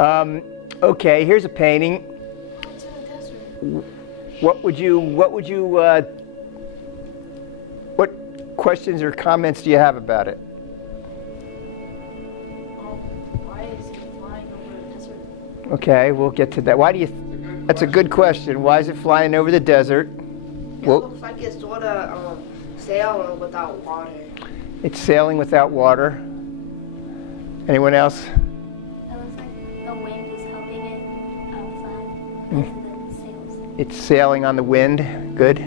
Okay, here's a painting. It's in the desert. What questions or comments do you have about it? Why is it flying over the desert? Okay, we'll get to that. Why do you? That's a good question. Why is it flying over the desert? It looks like it's sort of sailing without water. It's sailing without water. Anyone else? It looks like the wind is helping it fly and the sails. It's sailing on the wind. Good.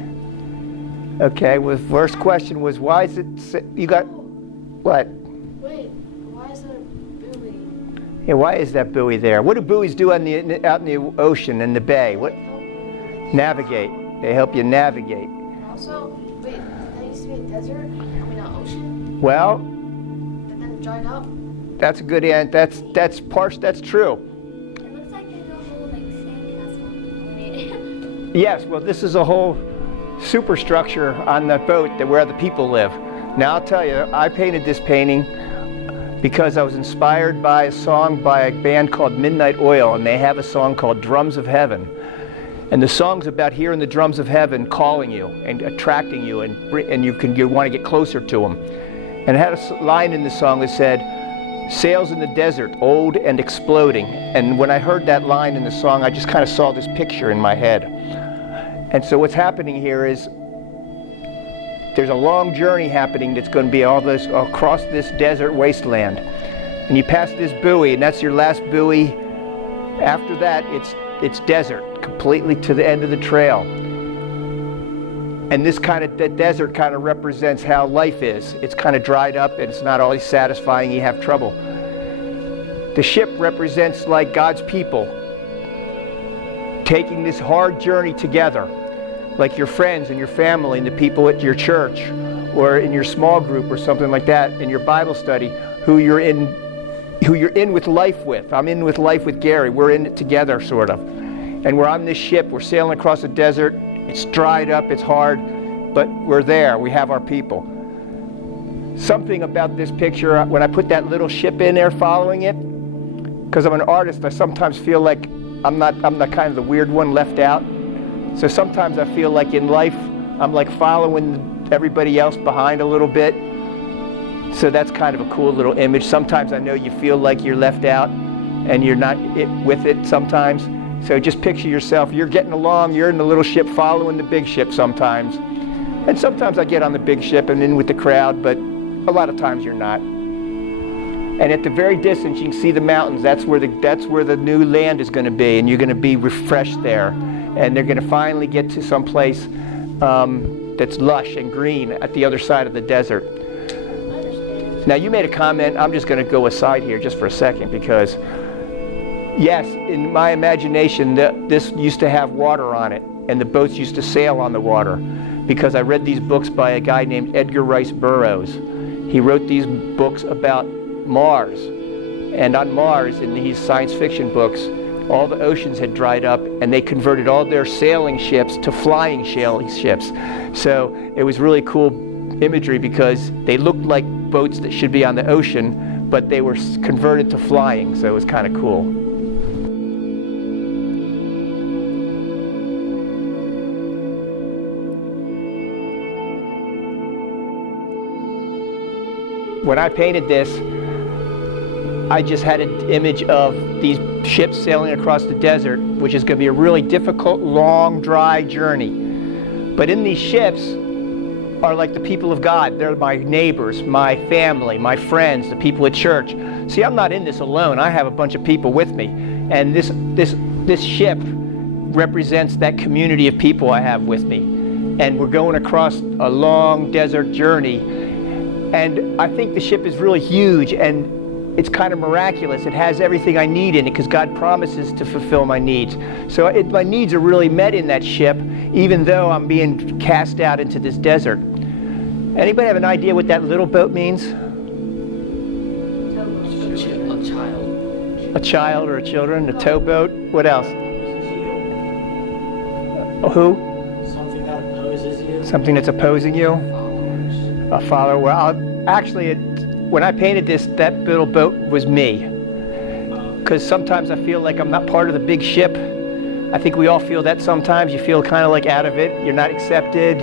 Okay. Well, the first question was, why is it? You got what? Wait, why is there a buoy? Yeah. Why is that buoy there? What do buoys do out in the ocean and the bay? What? Navigate. They help you navigate. And also, wait, that used to be a desert? I mean, an ocean? Well, And then it dried up? that's a good end. That's true. It looks like there's a whole sandcastle. Yes. Well, this is a whole superstructure on the boat where the people live. Now I'll tell you, I painted this painting because I was inspired by a song by a band called Midnight Oil, and they have a song called Drums of Heaven. And the song's about hearing the drums of heaven calling you and attracting you, and you want to get closer to them. And it had a line in the song that said, "Sails in the desert, old and exploding." And when I heard that line in the song, I just kind of saw this picture in my head. And so what's happening here is there's a long journey happening that's going to be all this across this desert wasteland. And you pass this buoy, and that's your last buoy. After that, it's desert, completely to the end of the trail. And this kind of desert kind of represents how life is. It's kind of dried up, and it's not always satisfying. You have trouble. The ship represents like God's people taking this hard journey together, like your friends and your family and the people at your church or in your small group or something like that, in your Bible study, who you're in with life with. I'm in with life with Gary. We're in it together, sort of. And we're on this ship. We're sailing across the desert. It's dried up. It's hard. But we're there. We have our people. Something about this picture, when I put that little ship in there following it, because I'm an artist, I sometimes feel like I'm the kind of the weird one left out. So sometimes I feel like in life, I'm like following everybody else behind a little bit. So that's kind of a cool little image. Sometimes I know you feel like you're left out and you're not with it sometimes. So just picture yourself, you're getting along, you're in the little ship following the big ship sometimes. And sometimes I get on the big ship and in with the crowd, but a lot of times you're not. And at the very distance, you can see the mountains. That's where the new land is going to be, and you're going to be refreshed there. And they're going to finally get to some place that's lush and green at the other side of the desert. Now, you made a comment. I'm just going to go aside here just for a second because, yes, in my imagination, this used to have water on it, and the boats used to sail on the water because I read these books by a guy named Edgar Rice Burroughs. He wrote these books about Mars, and on Mars, in these science fiction books, all the oceans had dried up, and they converted all their sailing ships to flying ships. So it was really cool imagery because they looked like boats that should be on the ocean, but they were converted to flying, so it was kind of cool. When I painted this, I just had an image of these ships sailing across the desert, which is going to be a really difficult, long, dry journey. But in these ships are like the people of God. They're my neighbors, my family, my friends, the people at church. See, I'm not in this alone. I have a bunch of people with me. And this ship represents that community of people I have with me. And we're going across a long desert journey. And I think the ship is really huge, and it's kind of miraculous. It has everything I need in it because God promises to fulfill my needs. So my needs are really met in that ship, even though I'm being cast out into this desert. Anybody have an idea what that little boat means? A child. A child or a children, a towboat. What else? Who? Something that opposes you. Something that's opposing you? Followers. A follower. Well, actually, when I painted this, that little boat was me. because sometimes I feel like I'm not part of the big ship. I think we all feel that sometimes. You feel kind of like out of it. You're not accepted,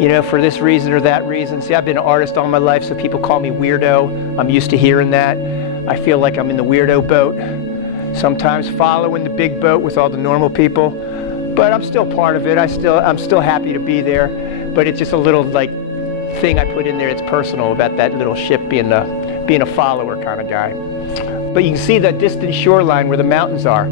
you know, for this reason or that reason. See, I've been an artist all my life, so people call me weirdo. I'm used to hearing that. I feel like I'm in the weirdo boat, sometimes following the big boat with all the normal people. But I'm still part of it. I'm still happy to be there. But it's just a little like thing I put in there. It's personal about that little ship being a follower kind of guy. But you can see the distant shoreline where the mountains are.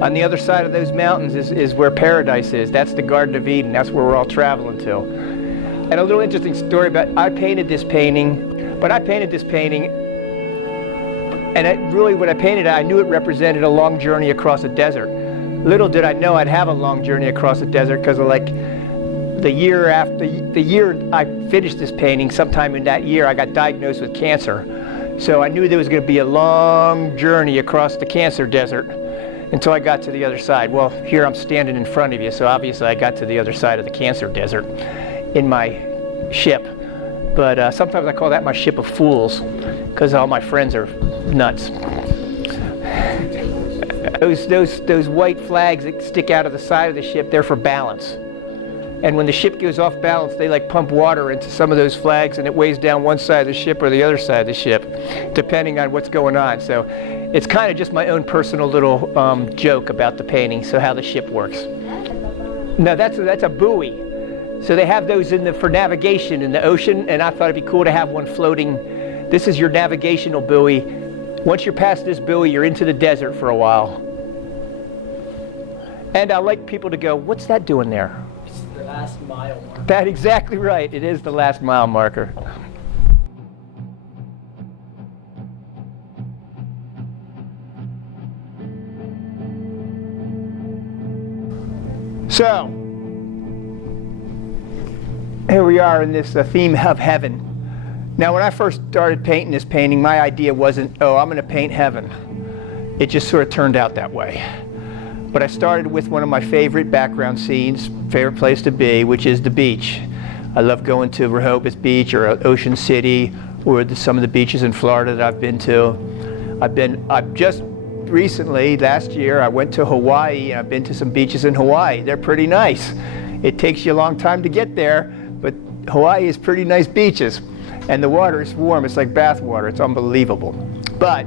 On the other side of those mountains is where paradise is. That's the Garden of Eden. That's where we're all traveling to. And a little interesting story about, I painted this painting, and really when I painted it, I knew it represented a long journey across a desert. Little did I know I'd have a long journey across a desert, because of like the year I finished this painting, sometime in that year I got diagnosed with cancer. So I knew there was going to be a long journey across the cancer desert until I got to the other side. Well, here I'm standing in front of you, so obviously I got to the other side of the cancer desert in my ship. But sometimes I call that my ship of fools, because all my friends are nuts. Those white flags that stick out of the side of the ship, they're for balance. And when the ship goes off balance, they like pump water into some of those flags, and it weighs down one side of the ship or the other side of the ship, depending on what's going on. So it's kind of just my own personal little joke about the painting, so how the ship works. No, that's a buoy. So they have those for navigation in the ocean, and I thought it'd be cool to have one floating. This is your navigational buoy. Once you're past this buoy, you're into the desert for a while. And I like people to go, what's that doing there? It's the last mile marker. That's exactly right. It is the last mile marker. So, here we are in this theme of heaven. Now, when I first started painting this painting, my idea wasn't, oh, I'm going to paint heaven. It just sort of turned out that way. But I started with one of my favorite background scenes, favorite place to be, which is the beach. I love going to Rehoboth Beach or Ocean City, or some of the beaches in Florida that I've been to. I've just recently, last year, I went to Hawaii, and I've been to some beaches in Hawaii. They're pretty nice. It takes you a long time to get there, but Hawaii is pretty nice beaches. And the water is warm. It's like bath water. It's unbelievable. But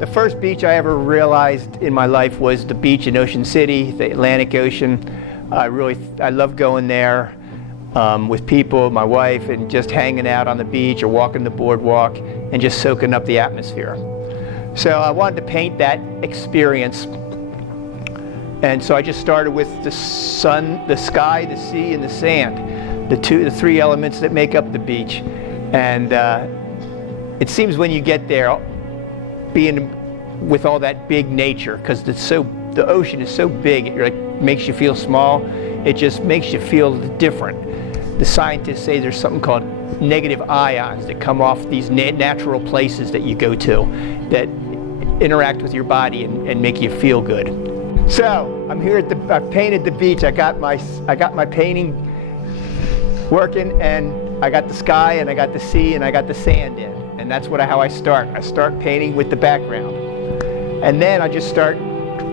the first beach I ever realized in my life was the beach in Ocean City, the Atlantic Ocean. I love going there with people, my wife, and just hanging out on the beach or walking the boardwalk and just soaking up the atmosphere. So I wanted to paint that experience. And so I just started with the sun, the sky, the sea, and the sand, the three elements that make up the beach. And it seems when you get there, being with all that big nature, because the ocean is so big, it makes you feel small. It just makes you feel different. The scientists say there's something called negative ions that come off these natural places that you go to that interact with your body and make you feel good. So I'm here I've painted the beach. I got my painting working, and I got the sky, and I got the sea, and I got the sand in. And that's how I start. I start painting with the background. And then I just start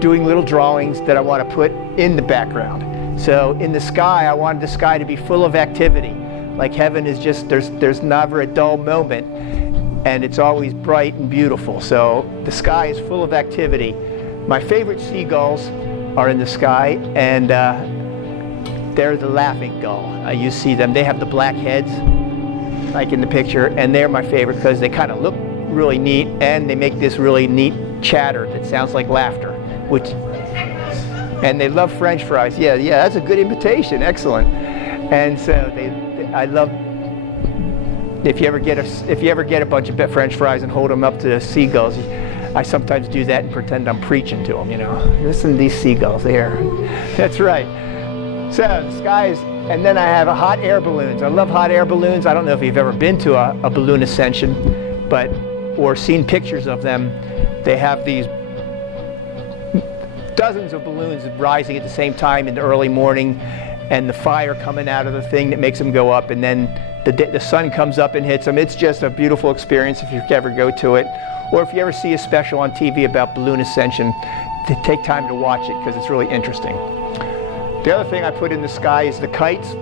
doing little drawings that I want to put in the background. So in the sky, I wanted the sky to be full of activity. Like heaven is just, there's never a dull moment, and it's always bright and beautiful. So the sky is full of activity. My favorite seagulls are in the sky, and they're the laughing gull. You see them. They have the black heads, like in the picture, and they're my favorite because they kind of look really neat, and they make this really neat chatter that sounds like laughter. And they love French fries. Yeah, that's a good imitation. Excellent. And so I love. If you ever get a bunch of French fries and hold them up to the seagulls, I sometimes do that and pretend I'm preaching to them. You know, listen to these seagulls there. That's right. So the skies, and then I have hot air balloons. I love hot air balloons. I don't know if you've ever been to a balloon ascension, or seen pictures of them. They have these dozens of balloons rising at the same time in the early morning, and the fire coming out of the thing that makes them go up, and then the sun comes up and hits them. It's just a beautiful experience if you ever go to it. Or if you ever see a special on TV about balloon ascension, to take time to watch it because it's really interesting. The other thing I put in the sky is the kites.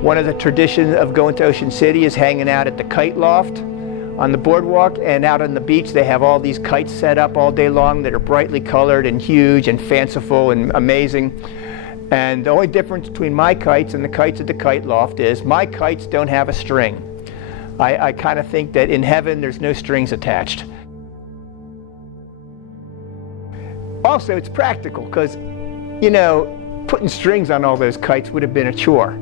One of the traditions of going to Ocean City is hanging out at the kite loft on the boardwalk, and out on the beach they have all these kites set up all day long that are brightly colored and huge and fanciful and amazing. And the only difference between my kites and the kites at the kite loft is my kites don't have a string. I kind of think that in heaven there's no strings attached. Also, it's practical because, you know, putting strings on all those kites would have been a chore.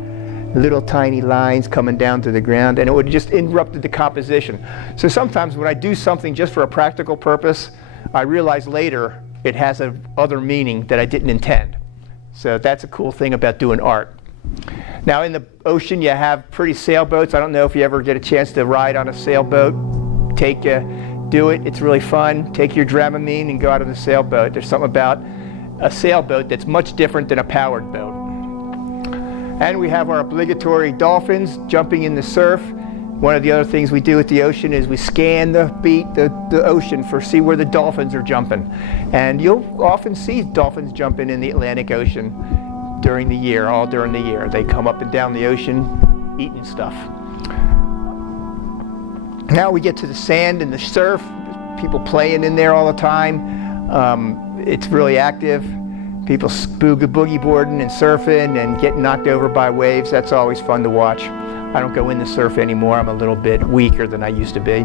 Little tiny lines coming down to the ground, and it would have just interrupted the composition. So sometimes when I do something just for a practical purpose, I realize later it has a other meaning that I didn't intend. So that's a cool thing about doing art. Now in the ocean you have pretty sailboats. I don't know if you ever get a chance to ride on a sailboat. Do it, it's really fun. Take your Dramamine and go out on the sailboat. There's something about a sailboat that's much different than a powered boat. And we have our obligatory dolphins jumping in the surf. One of the other things we do at the ocean is we scan the ocean for see where the dolphins are jumping. And you'll often see dolphins jumping in the Atlantic Ocean during the year, all during the year. They come up and down the ocean eating stuff. Now we get to the sand and the surf. People playing in there all the time. It's really active. People boogie boarding and surfing and getting knocked over by waves. That's always fun to watch. I don't go in the surf anymore. I'm a little bit weaker than I used to be.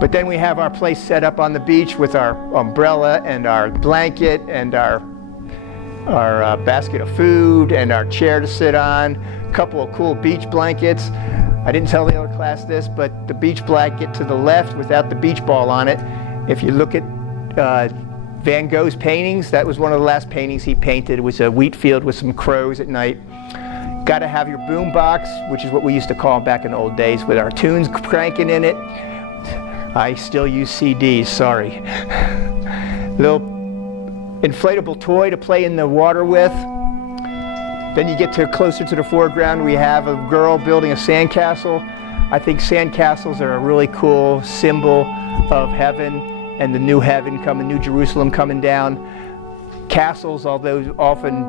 But then we have our place set up on the beach with our umbrella and our blanket and our basket of food and our chair to sit on. A couple of cool beach blankets. I didn't tell the other class this, but the beach blanket to the left without the beach ball on it. If you look at Van Gogh's paintings, that was one of the last paintings he painted. It was a wheat field with some crows at night. Got to have your boom box, which is what we used to call them back in the old days, with our tunes cranking in it. I still use CDs, sorry. Little inflatable toy to play in the water with. Then you get closer to the foreground, we have a girl building a sandcastle. I think sandcastles are a really cool symbol of heaven and the new heaven coming, New Jerusalem coming down. Castles, although often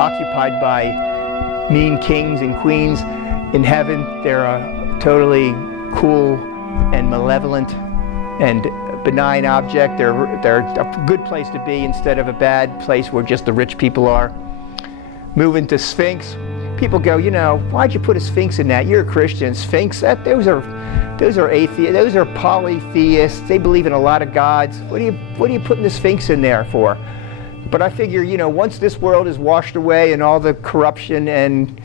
occupied by mean kings and queens, in heaven they're a totally cool and malevolent and benign object. They're a good place to be instead of a bad place where just the rich people are. Moving to Sphinx. People go, you know, why'd you put a Sphinx in that? You're a Christian. Sphinx, those are atheists, those are polytheists. They believe in a lot of gods. What are you putting the Sphinx in there for? But I figure, you know, once this world is washed away and all the corruption and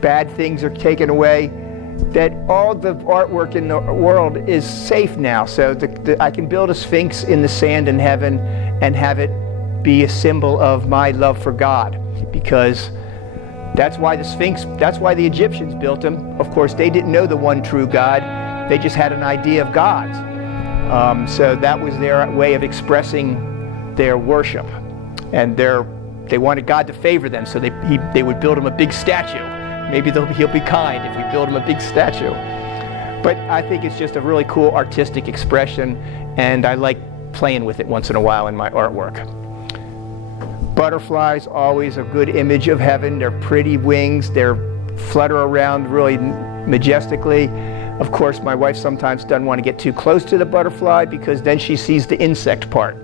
bad things are taken away, that all the artwork in the world is safe now. So I can build a Sphinx in the sand in heaven and have it be a symbol of my love for God. Because that's why the Sphinx, that's why the Egyptians built them. Of course, they didn't know the one true God. They just had an idea of gods. So that was their way of expressing their worship. And they wanted God to favor them, so they would build him a big statue. Maybe he'll be kind if we build him a big statue. But I think it's just a really cool artistic expression, and I like playing with it once in a while in my artwork. Butterflies, always a good image of heaven. They're pretty wings. They flutter around really majestically. Of course, my wife sometimes doesn't want to get too close to the butterfly because then she sees the insect part,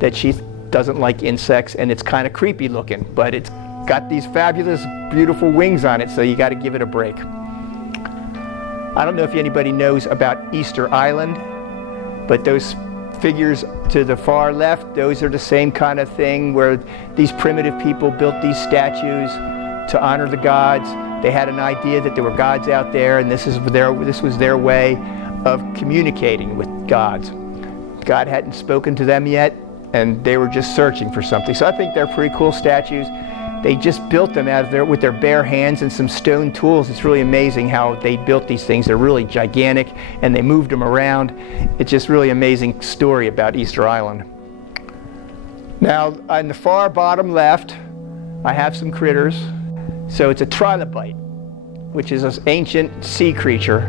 that she doesn't like insects, and it's kind of creepy looking, but it's got these fabulous, beautiful wings on it, so you got to give it a break. I don't know if anybody knows about Easter Island, but those figures to the far left, those are the same kind of thing where these primitive people built these statues to honor the gods. They had an idea that there were gods out there, and this was their way of communicating with gods. God hadn't spoken to them yet, and they were just searching for something. So I think they're pretty cool statues. They just built them out of there with their bare hands and some stone tools. It's really amazing how they built these things. They're really gigantic, and they moved them around. It's just really amazing story about Easter Island. Now, on the far bottom left, I have some critters. So it's a trilobite. which is an ancient sea creature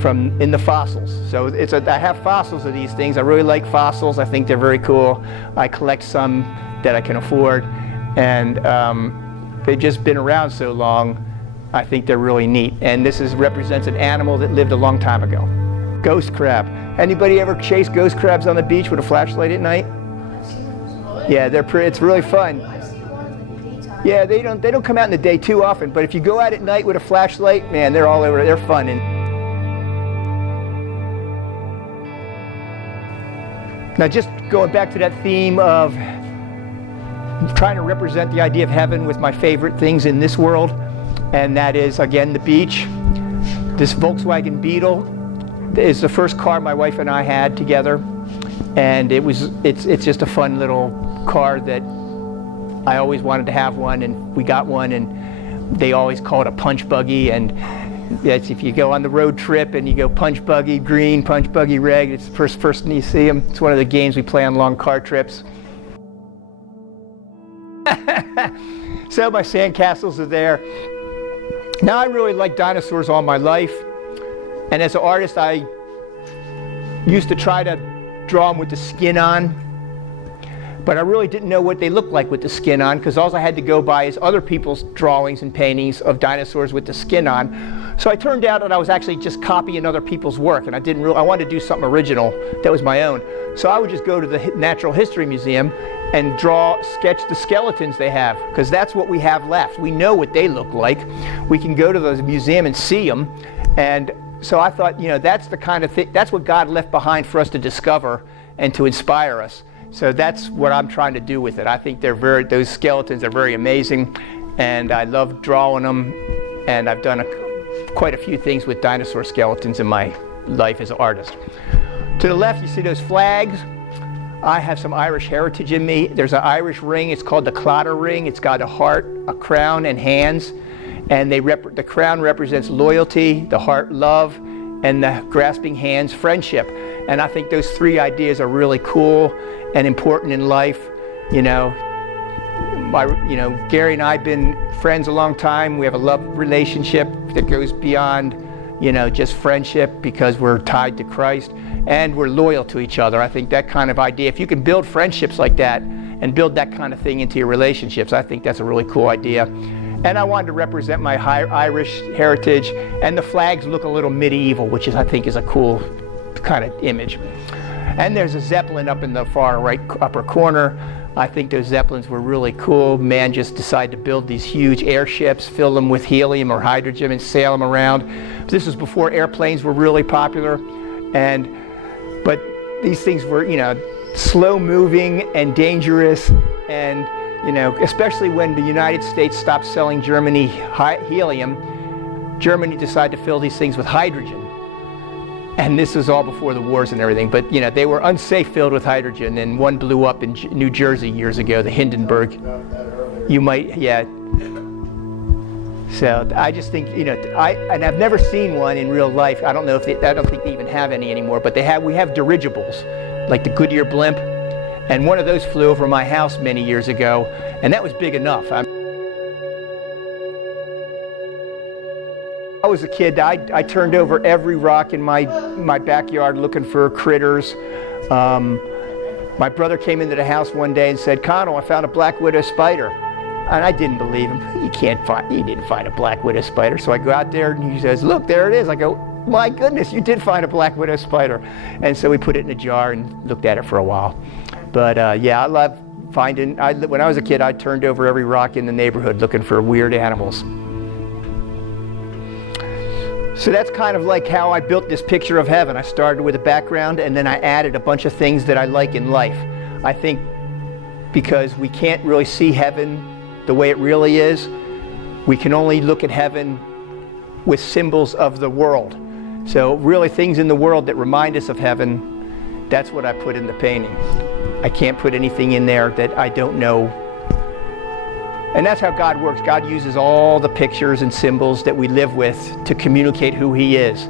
from in the fossils. So I have fossils of these things. I really like fossils. I think they're very cool. I collect some that I can afford, and they've just been around so long. I think they're really neat. And this represents an animal that lived a long time ago. Ghost crab. Anybody ever chase ghost crabs on the beach with a flashlight at night? Yeah, it's really fun. Yeah, they don't come out in the day too often, but if you go out at night with a flashlight, man, they're all over. They're fun. Now, just going back to that theme of trying to represent the idea of heaven with my favorite things in this world, and that is, again, the beach. This Volkswagen Beetle is the first car my wife and I had together, and it's just a fun little car that I always wanted to have one, and we got one, and they always call it a punch buggy, and if you go on the road trip and you go punch buggy green, punch buggy red, it's the first person you see them. It's one of the games we play on long car trips. So my sandcastles are there. Now, I really like dinosaurs all my life, and as an artist I used to try to draw them with the skin on, but I really didn't know what they looked like with the skin on, because all I had to go by is other people's drawings and paintings of dinosaurs with the skin on. So I turned out that I was actually just copying other people's work, and I wanted to do something original that was my own. So I would just go to the Natural History Museum and sketch the skeletons they have, because that's what we have left. We know what they look like. We can go to the museum and see them. And so I thought, that's the kind of thing, that's what God left behind for us to discover and to inspire us. So that's what I'm trying to do with it. I think those skeletons are very amazing, and I love drawing them, and I've done quite a few things with dinosaur skeletons in my life as an artist. To the left, you see those flags. I have some Irish heritage in me. There's an Irish ring. It's called the Clotter ring. It's got a heart, a crown, and hands. And the crown represents loyalty, the heart, love, and the grasping hands, friendship. And I think those three ideas are really cool and important in life. Gary and I have been friends a long time. We have a love relationship that goes beyond, just friendship, because we're tied to Christ, and we're loyal to each other. I think that kind of idea, if you can build friendships like that and build that kind of thing into your relationships, I think that's a really cool idea. And I wanted to represent my Irish heritage, and the flags look a little medieval, which I think is a cool kind of image. And there's a Zeppelin up in the far right upper corner. I think those Zeppelins were really cool. Man just decided to build these huge airships, fill them with helium or hydrogen, and sail them around. This was before airplanes were really popular, but these things were, slow moving and dangerous, and especially when the United States stopped selling Germany helium, Germany decided to fill these things with hydrogen. And this was all before the wars and everything, but they were unsafe filled with hydrogen, and one blew up in New Jersey years ago, the Hindenburg. You might, yeah. So I just think, and I've never seen one in real life. I don't think they even have any anymore, but we have dirigibles, like the Goodyear blimp, and one of those flew over my house many years ago, and that was big enough. I was a kid, I turned over every rock in my backyard looking for critters. My brother came into the house one day and said, "Connell, I found a black widow spider." And I didn't believe him. He didn't find a black widow spider. So I go out there and he says, "Look, there it is." I go, "My goodness, you did find a black widow spider." And so we put it in a jar and looked at it for a while. But yeah, I love finding, when I was a kid, I turned over every rock in the neighborhood looking for weird animals. So that's kind of like how I built this picture of heaven. I started with a background, and then I added a bunch of things that I like in life. I think because we can't really see heaven the way it really is, we can only look at heaven with symbols of the world. So really things in the world that remind us of heaven, that's what I put in the painting. I can't put anything in there that I don't know. And that's how God works. God uses all the pictures and symbols that we live with to communicate who He is.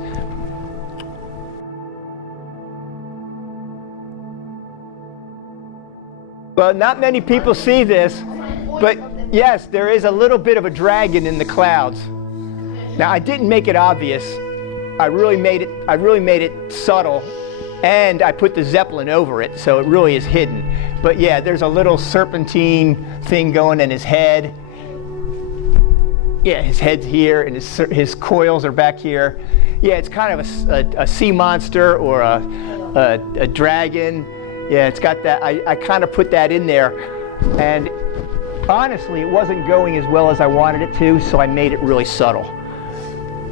Well, not many people see this, but yes, there is a little bit of a dragon in the clouds. Now I didn't make it obvious. I really made it subtle, and I put the Zeppelin over it, so it really is hidden. But yeah, there's a little serpentine thing going in his head. Yeah, his head's here, and his coils are back here. Yeah, it's kind of a sea monster or a dragon. Yeah, it's got that. I kind of put that in there, and honestly, it wasn't going as well as I wanted it to, so I made it really subtle.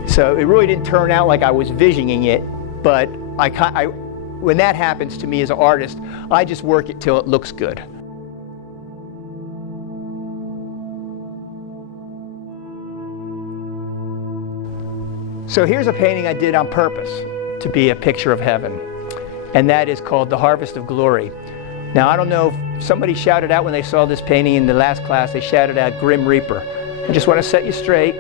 So it really didn't turn out like I was visioning it, but when that happens to me as an artist, I just work it till it looks good. So here's a painting I did on purpose to be a picture of heaven, and that is called The Harvest of Glory. Now, I don't know if somebody shouted out when they saw this painting in the last class, they shouted out Grim Reaper. I just want to set you straight,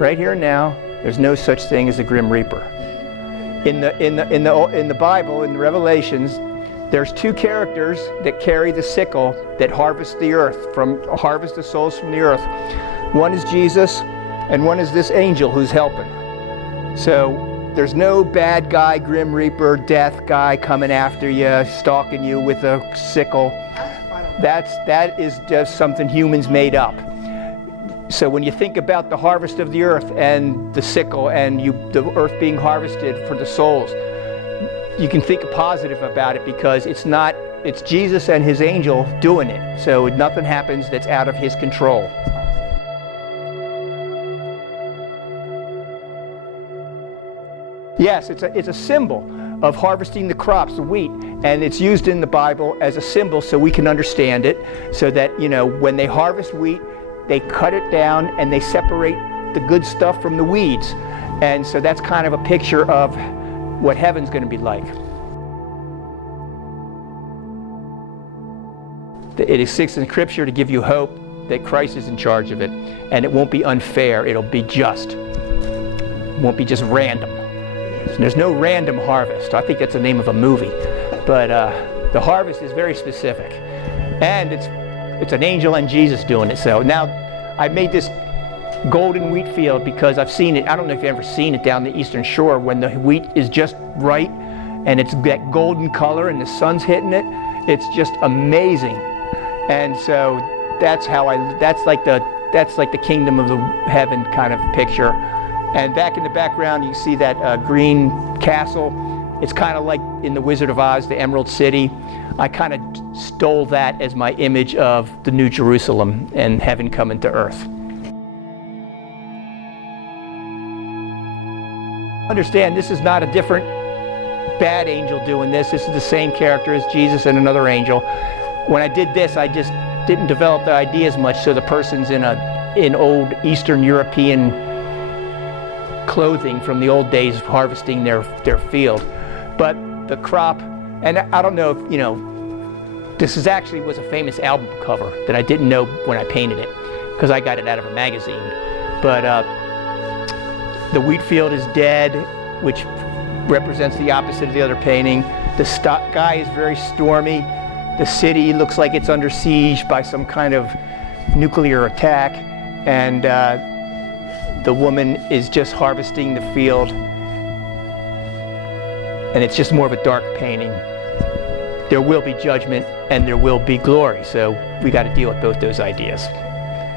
right here and now, there's no such thing as a Grim Reaper. In the Bible, in the Revelations, there's two characters that carry the sickle that harvest the earth, harvest the souls from the earth. One is Jesus, and one is this angel who's helping. So there's no bad guy, Grim Reaper, death guy coming after you, stalking you with a sickle. That is just something humans made up. So when you think about the harvest of the earth and the sickle and the earth being harvested for the souls, you can think positive about it because it's Jesus and his angel doing it. So nothing happens that's out of his control. Yes, it's a symbol of harvesting the crops, the wheat, and it's used in the Bible as a symbol so we can understand it, so that, when they harvest wheat, they cut it down and they separate the good stuff from the weeds. And so that's kind of a picture of what heaven's going to be like. It exists in Scripture to give you hope that Christ is in charge of it, and it won't be unfair, it'll be just. It won't be just random. There's no random harvest. I think that's the name of a movie. But the harvest is very specific. And it's an angel and Jesus doing it. So now I made this golden wheat field because I've seen it. I don't know if you've ever seen it down the eastern shore when the wheat is just right and it's that golden color and the sun's hitting it. It's just amazing. And so that's like the kingdom of the heaven kind of picture. And back in the background, you see that green castle. It's kind of like in The Wizard of Oz, the Emerald City. I kind of stole that as my image of the New Jerusalem and heaven coming to earth. Understand, this is not a different bad angel doing this. This is the same character as Jesus and another angel. When I did this, I just didn't develop the idea as much, so the person's in old Eastern European clothing from the old days of harvesting their field. But the crop, and I don't know if, this was a famous album cover that I didn't know when I painted it, because I got it out of a magazine. But the wheat field is dead, which represents the opposite of the other painting. The sky is very stormy. The city looks like it's under siege by some kind of nuclear attack. And the woman is just harvesting the field, and it's just more of a dark painting. There will be judgment and there will be glory, so we got to deal with both those ideas.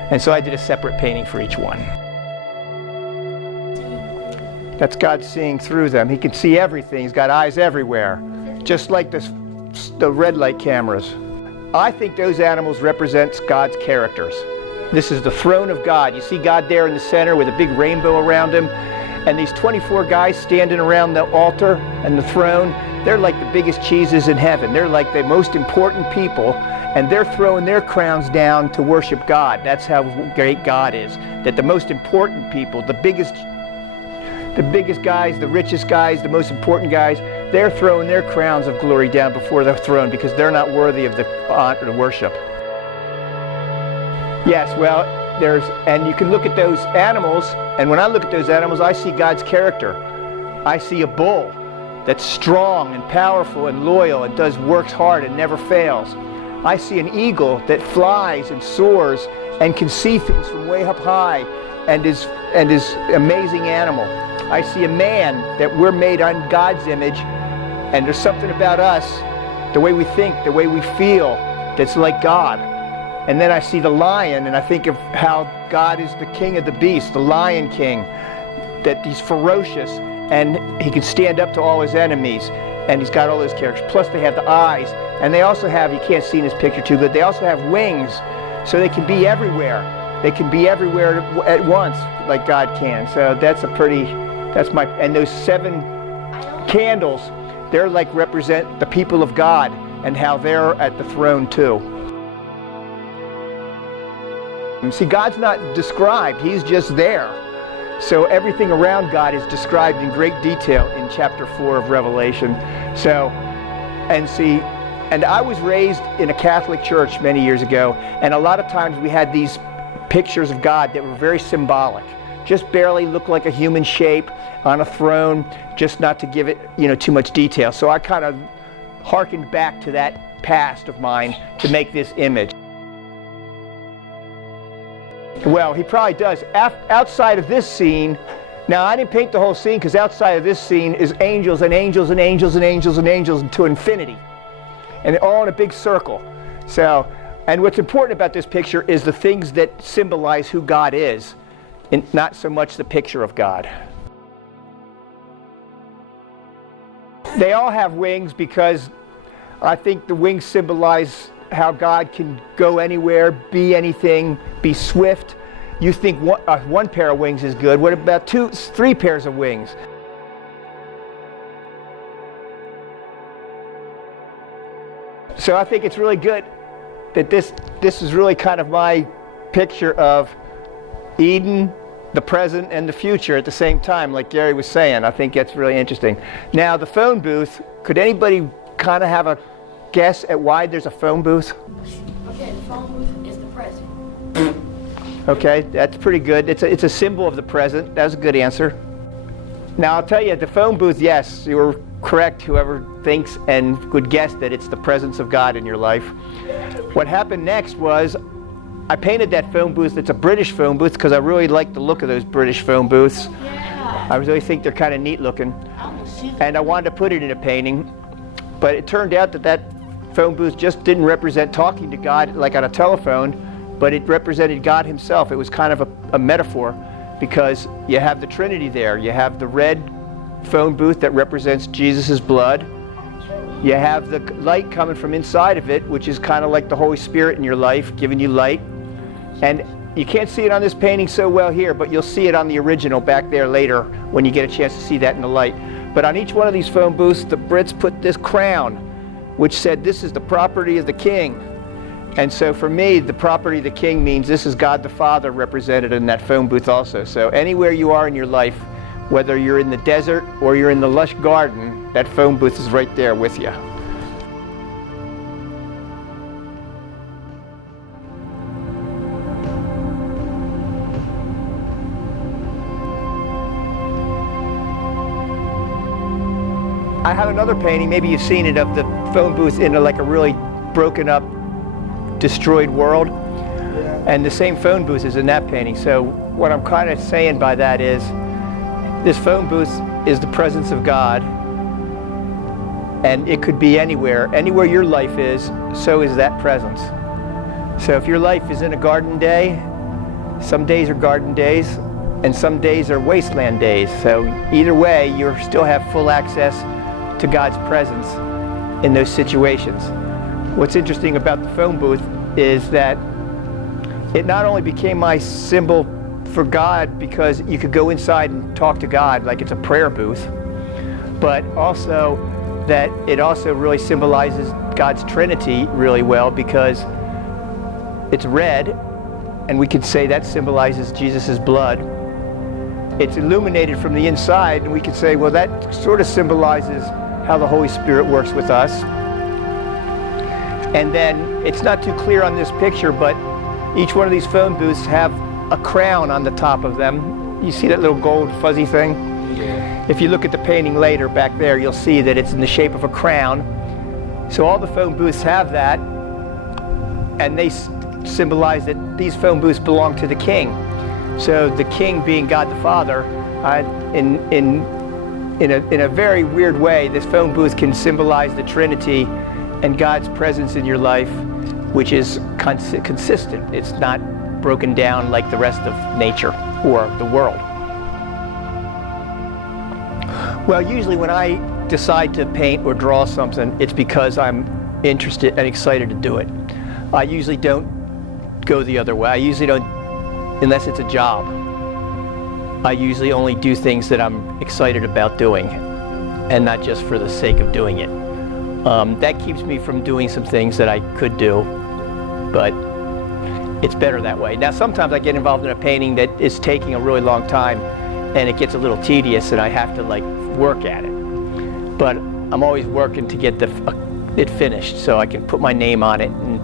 And so I did a separate painting for each one. That's God seeing through them. He can see everything. He's got eyes everywhere, just like the red light cameras. I think those animals represent God's characters. This is the throne of God. You see God there in the center with a big rainbow around him. And these 24 guys standing around the altar and the throne, they're like the biggest cheeses in heaven. They're like the most important people, and they're throwing their crowns down to worship God. That's how great God is. That the most important people, the biggest guys, the richest guys, the most important guys, they're throwing their crowns of glory down before the throne because they're not worthy of the honor and worship. Yes, well, and you can look at those animals, and when I look at those animals, I see God's character. I see a bull that's strong and powerful and loyal and works hard and never fails. I see an eagle that flies and soars and can see things from way up high and his amazing animal. I see a man that we're made on God's image, and there's something about us, the way we think, the way we feel, that's like God. And then I see the lion, and I think of how God is the king of the beasts, the Lion King, that he's ferocious, and he can stand up to all his enemies, and he's got all those characters. Plus they have the eyes, and they also have, you can't see in this picture too good, they also have wings, so they can be everywhere. They can be everywhere at once, like God can. So that's and those 7 candles, they're like represent the people of God and how they're at the throne too. See, God's not described, he's just there. So everything around God is described in great detail in chapter 4 of Revelation. So, and I was raised in a Catholic church many years ago, and a lot of times we had these pictures of God that were very symbolic. Just barely looked like a human shape on a throne, just not to give it, too much detail. So I kind of hearkened back to that past of mine to make this image. Well, he probably does. Outside of this scene, now I didn't paint the whole scene because outside of this scene is angels and angels and angels and angels and angels to infinity. And they're all in a big circle. So, and what's important about this picture is the things that symbolize who God is, and not so much the picture of God. They all have wings because I think the wings symbolize how God can go anywhere, be anything, be swift. You think one pair of wings is good. What about 3 pairs of wings? So I think it's really good that this is really kind of my picture of Eden, the present, and the future at the same time, like Gary was saying. I think that's really interesting. Now, the phone booth, could anybody kind of have a guess at why there's a phone booth? Okay, the phone booth is the present. Okay, that's pretty good. It's a symbol of the present. That was a good answer. Now, I'll tell you, the phone booth, yes, you were correct, whoever thinks and would guess that it's the presence of God in your life. What happened next was I painted that phone booth. It's a British phone booth because I really like the look of those British phone booths. Yeah. I really think they're kind of neat looking. And I wanted to put it in a painting, but it turned out that phone booth just didn't represent talking to God like on a telephone, but it represented God himself. It was kind of a metaphor because you have the Trinity there. You have the red phone booth that represents Jesus' blood. You have the light coming from inside of it, which is kind of like the Holy Spirit in your life, giving you light. And you can't see it on this painting so well here, but you'll see it on the original back there later when you get a chance to see that in the light. But on each one of these phone booths, the Brits put this crown, which said this is the property of the king. And so for me, the property of the king means this is God the Father represented in that phone booth also. So anywhere you are in your life, whether you're in the desert or you're in the lush garden, that phone booth is right there with you. I have another painting, maybe you've seen it, of the phone booth in like a really broken up, destroyed world. And the same phone booth is in that painting. So what I'm kind of saying by that is, this phone booth is the presence of God, and it could be anywhere. Anywhere your life is, so is that presence. So if your life is in a garden day, some days are garden days, and some days are wasteland days. So either way, you still have full access to God's presence in those situations. What's interesting about the phone booth is that it not only became my symbol for God because you could go inside and talk to God like it's a prayer booth, but also that it also really symbolizes God's Trinity really well because it's red, and we could say that symbolizes Jesus' blood. It's illuminated from the inside, and we could say, well, that sort of symbolizes how the Holy Spirit works with us. And then it's not too clear on this picture, but each one of these phone booths have a crown on the top of them. You see that little gold fuzzy thing? Yeah. If you look at the painting later back there, you'll see that it's in the shape of a crown. So all the phone booths have that, and they symbolize that these phone booths belong to the king. So the king being God the Father, in a very weird way, this phone booth can symbolize the Trinity and God's presence in your life, which is consistent. It's not broken down like the rest of nature or the world. Well, usually when I decide to paint or draw something, it's because I'm interested and excited to do it. I usually don't go the other way. I usually don't, unless it's a job. I usually only do things that I'm excited about doing, and not just for the sake of doing it. That keeps me from doing some things that I could do, but it's better that way. Now, sometimes I get involved in a painting that is taking a really long time, and it gets a little tedious, and I have to work at it. But I'm always working to get it finished, so I can put my name on it and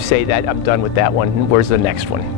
say that I'm done with that one, and where's the next one?